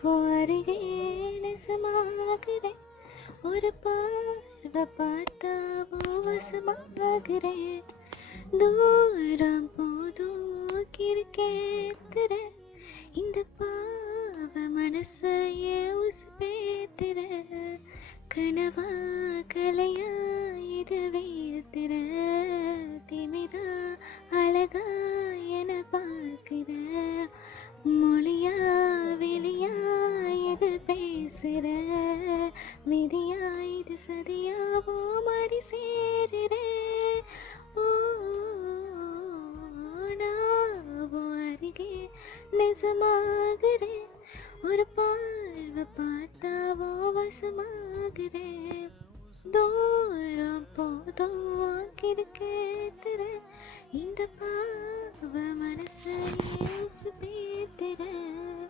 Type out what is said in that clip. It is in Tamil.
அருகே நெசமாகிறேன் ஒரு பார்வை பார்த்தா வசமாகிறேன் தூரம் போதும் கிறுக்கேத்துற இந்த பாவ மனசையே உசுப்பேத்துற கனவா கலையா இது வீழ்த்துற திமிரா அழகா என பார்க்கிற மொழியா வெளியா இது பேசுற விதியா இது சதியாவோ மடி சேருற நாவோ அருகே நெசமாகிறேன் ஒரு பார்வை பார்த்தாவோ வசமாகிறேன் தூரம் போதும் கிறுக்கேத்துற இந்த பாவ மனசை பேத்துற